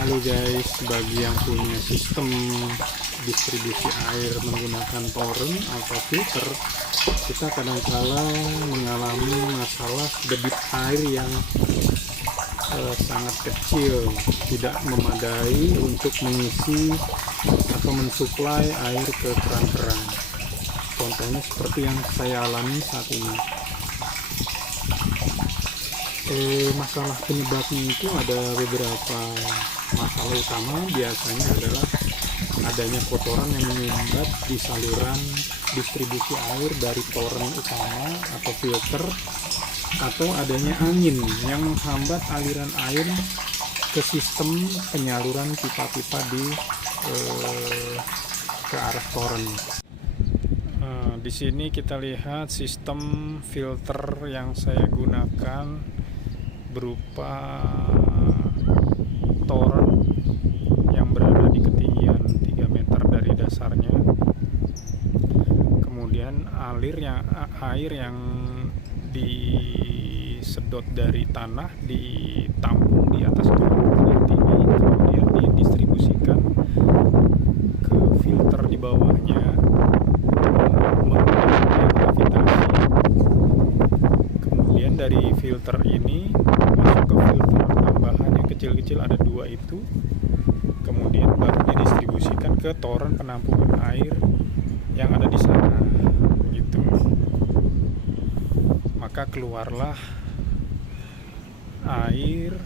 Halo guys, bagi yang punya sistem distribusi air menggunakan toren atau filter, kita kadang-kala mengalami masalah debit air yang sangat kecil, tidak memadai untuk mengisi atau mensuplai air ke keran-keran. Contohnya seperti yang saya alami saat ini. Masalah penyebabnya itu ada beberapa masalah utama. Biasanya adalah adanya kotoran yang menyumbat di saluran distribusi air dari toren utama atau filter, atau adanya angin yang menghambat aliran air ke sistem penyaluran pipa-pipa ke arah toren. Di sini kita lihat sistem filter yang saya gunakan berupa toren yang berada di ketinggian 3 meter dari dasarnya. Kemudian air yang disedot dari tanah ditampung di atas toren yang tinggi, kemudian didistribusikan ke filter di bawahnya menggunakan gravitasi. Kemudian dari filter ini masuk ke filter tambahan yang kecil-kecil, ada 2 itu, kemudian baru didistribusikan ke toren penampungan air yang ada di sana gitu. Maka keluarlah air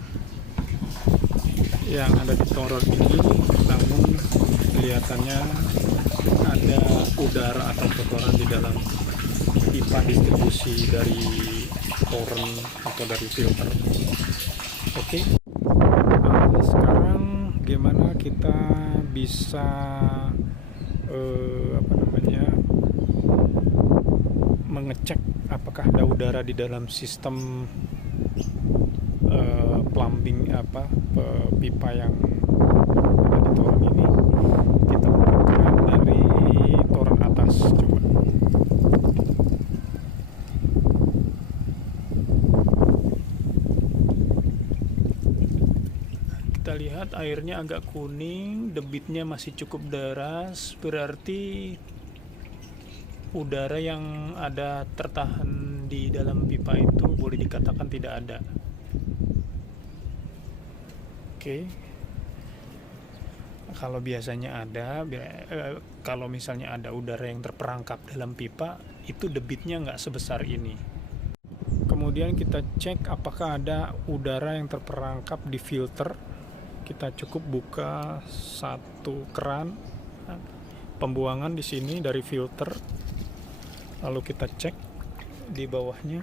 yang ada di toren ini, namun kelihatannya ada udara atau kotoran di dalam pipa distribusi dari toren atau dari filter. Oke. Sekarang gimana kita bisa mengecek apakah ada udara di dalam sistem plumbing pipa yang ada di toren ini. Kita buka dari toren atas, coba. Kita lihat airnya agak kuning, debitnya masih cukup deras, berarti udara yang ada tertahan di dalam pipa itu boleh dikatakan tidak ada. Oke. Kalau biasanya ada, kalau misalnya ada udara yang terperangkap dalam pipa, itu debitnya nggak sebesar ini. Kemudian kita cek apakah ada udara yang terperangkap di filter. Kita cukup buka satu keran pembuangan di sini dari filter, lalu kita cek di bawahnya.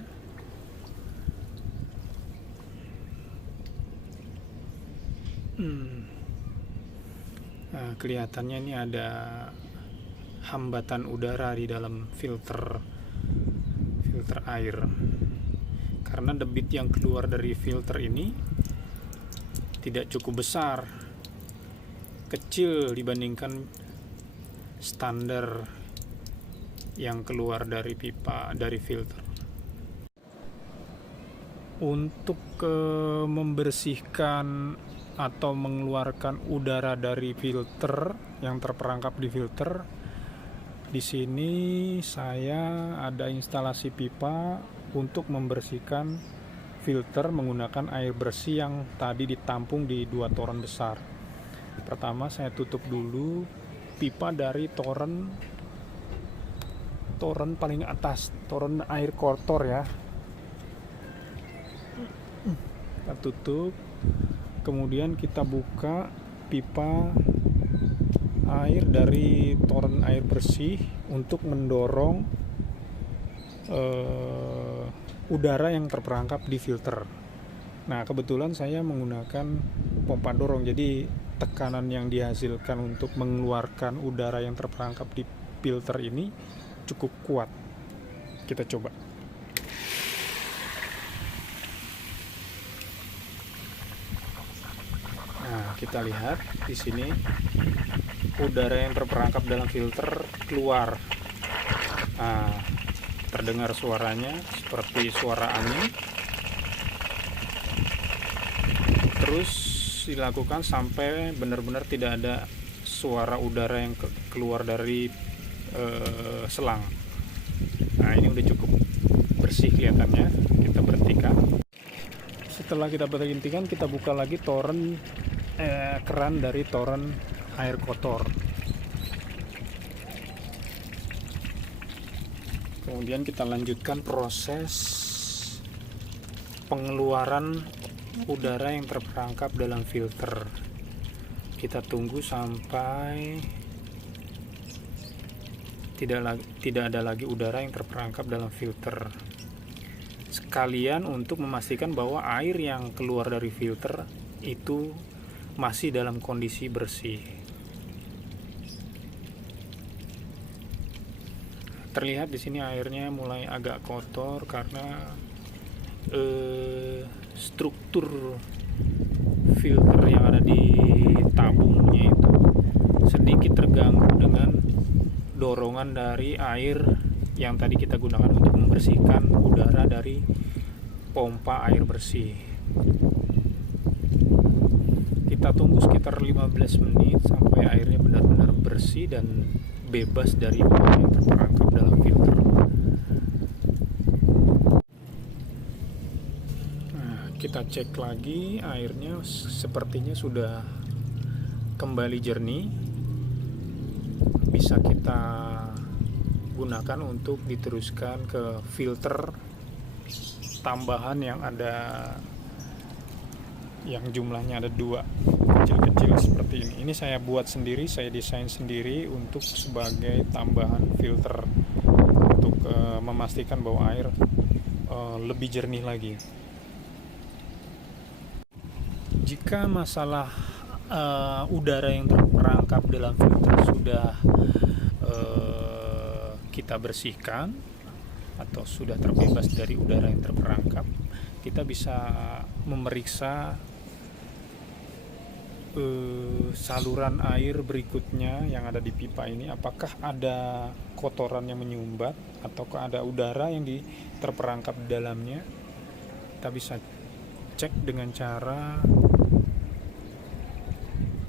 Nah, kelihatannya ini ada hambatan udara di dalam filter air, karena debit yang keluar dari filter ini tidak cukup besar, kecil dibandingkan standar yang keluar dari pipa, dari filter. Untuk membersihkan atau mengeluarkan udara dari filter yang terperangkap di filter, di sini saya ada instalasi pipa untuk membersihkan filter menggunakan air bersih yang tadi ditampung di 2 toren besar. Pertama, saya tutup dulu pipa dari toren paling atas, toren air kotor ya. Kita tutup, kemudian kita buka pipa air dari toren air bersih untuk mendorong udara yang terperangkap di filter. Nah, kebetulan saya menggunakan pompa dorong, jadi tekanan yang dihasilkan untuk mengeluarkan udara yang terperangkap di filter ini cukup kuat. Kita coba. Nah, kita lihat di sini udara yang terperangkap dalam filter keluar. Nah, terdengar suaranya seperti suara angin. Terus terus dilakukan sampai benar-benar tidak ada suara udara yang keluar dari selang. Nah, ini udah cukup bersih kelihatannya. Kita berhentikan. Setelah kita berhentikan, kita buka lagi keran dari toren air kotor. Kemudian kita lanjutkan proses pengeluaran udara yang terperangkap dalam filter. Kita tunggu sampai tidak ada lagi udara yang terperangkap dalam filter. Sekalian untuk memastikan bahwa air yang keluar dari filter itu masih dalam kondisi bersih. Terlihat di sini airnya mulai agak kotor karena struktur filter yang ada di tabungnya itu sedikit terganggu dengan dorongan dari air yang tadi kita gunakan untuk membersihkan udara dari pompa air bersih. Kita tunggu sekitar 15 menit sampai airnya benar-benar bersih dan bebas dari udara yang terperangkap dalam filter. Kita cek lagi, airnya sepertinya sudah kembali jernih. Bisa kita gunakan untuk diteruskan ke filter tambahan yang ada, yang jumlahnya ada 2 kecil-kecil seperti ini. Ini saya buat sendiri, saya desain sendiri untuk sebagai tambahan filter untuk memastikan bahwa air lebih jernih lagi. Jika masalah udara yang terperangkap dalam filter sudah kita bersihkan atau sudah terbebas dari udara yang terperangkap, kita bisa memeriksa saluran air berikutnya yang ada di pipa ini, apakah ada kotoran yang menyumbat ataukah ada udara yang terperangkap di dalamnya. Kita bisa cek dengan cara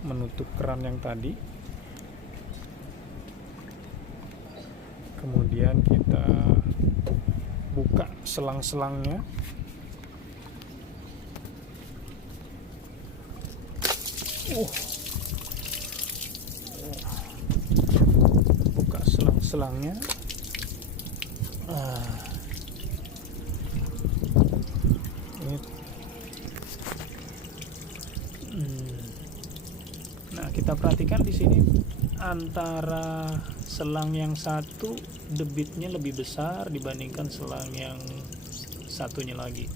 menutup keran yang tadi, kemudian kita buka selang-selangnya. Buka selang-selangnya. Nah, kita perhatikan di sini antara selang yang satu debitnya lebih besar dibandingkan selang yang satunya lagi.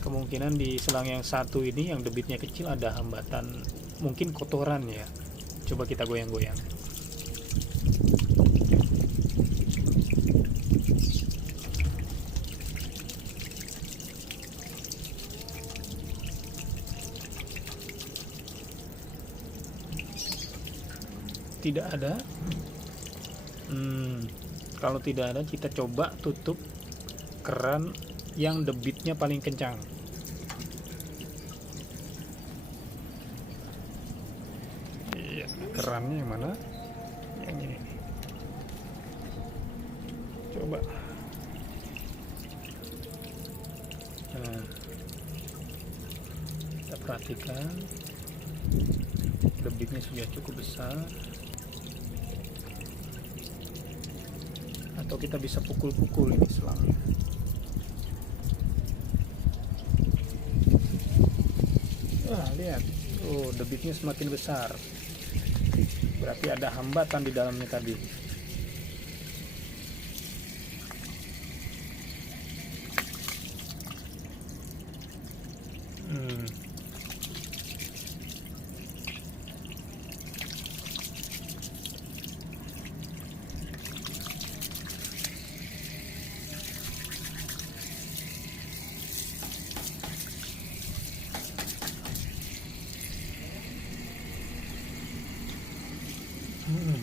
Kemungkinan di selang yang satu ini yang debitnya kecil ada hambatan, mungkin kotoran ya. Coba kita goyang-goyang. Tidak ada. Kalau tidak ada, kita coba tutup keran yang debitnya paling kencang. Iya, kerannya yang mana? Yang ini. Coba. Nah, kita perhatikan debitnya sudah cukup besar. Atau kita bisa pukul-pukul ini selangnya. Wah, lihat, debitnya semakin besar. Berarti ada hambatan di dalamnya tadi.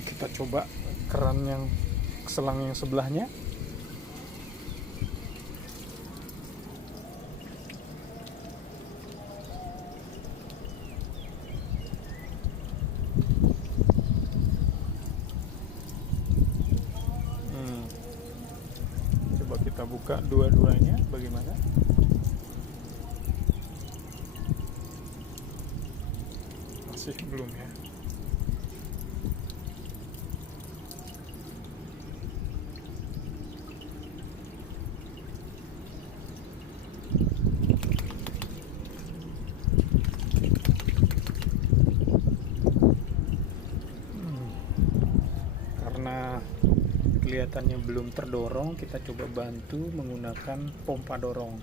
Kita coba keran yang selang yang sebelahnya. buka dua-duanya bagaimana. Masih belum ya. Karena kelihatannya belum terdorong, kita coba bantu menggunakan pompa dorong.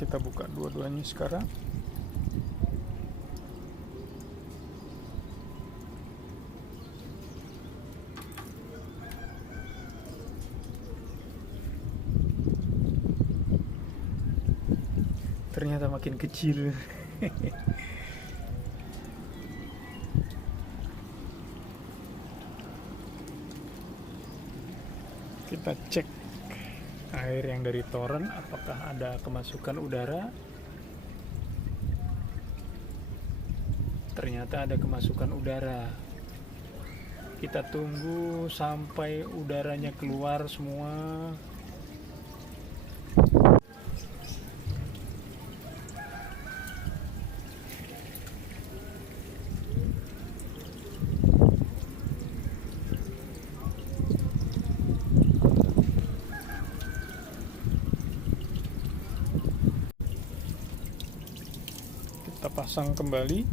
Kita buka dua-duanya sekarang. Ternyata makin kecil. Kita cek air yang dari toren, apakah ada kemasukan udara. Ternyata ada kemasukan udara. Kita tunggu sampai udaranya keluar semua. Kita pasang kembali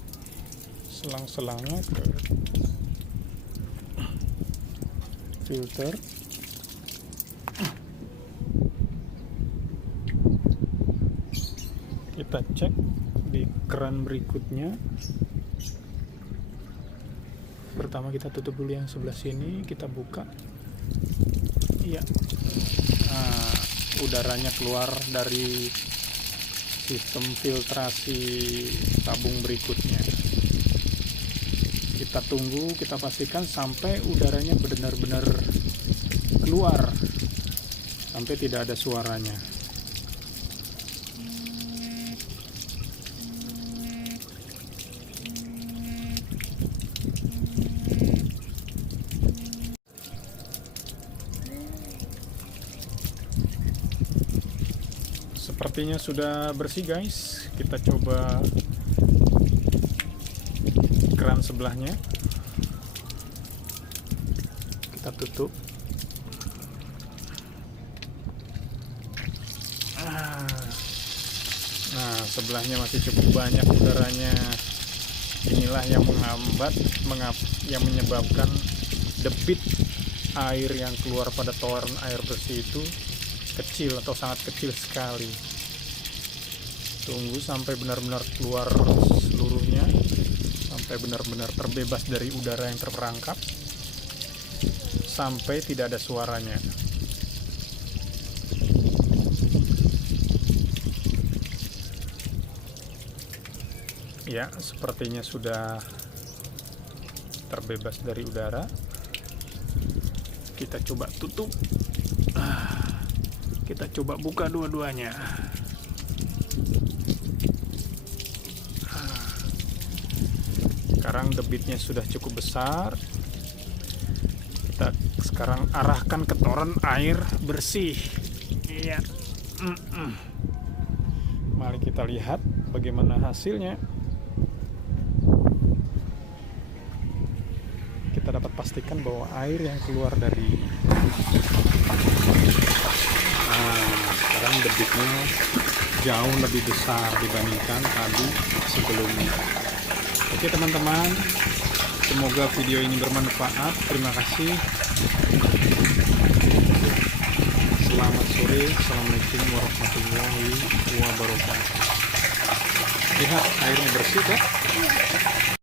selang-selangnya ke filter. Kita cek di keran berikutnya. Pertama kita tutup dulu yang sebelah sini, kita buka. Iya. Nah, udaranya keluar dari sistem filtrasi tabung berikutnya. Kita tunggu, kita pastikan sampai udaranya benar-benar keluar, sampai tidak ada suaranya. Sepertinya sudah bersih guys. Kita coba keran sebelahnya. Kita tutup. Nah, sebelahnya masih cukup banyak udaranya. Inilah yang yang menyebabkan debit air yang keluar pada toren air bersih itu kecil atau sangat kecil sekali. Tunggu sampai benar-benar keluar seluruhnya, sampai benar-benar terbebas dari udara yang terperangkap, sampai tidak ada suaranya. Ya, sepertinya sudah terbebas dari udara. Kita coba tutup. Kita coba buka dua-duanya. Sekarang debitnya sudah cukup besar. Kita sekarang arahkan ke toren air bersih. Iya. Mari kita lihat bagaimana hasilnya. Kita dapat pastikan bahwa air yang keluar dari sekarang debitnya jauh lebih besar dibandingkan tadi sebelumnya. Oke teman-teman, semoga video ini bermanfaat. Terima kasih. Selamat sore. Assalamualaikum warahmatullahi wabarakatuh. Lihat airnya bersih kan?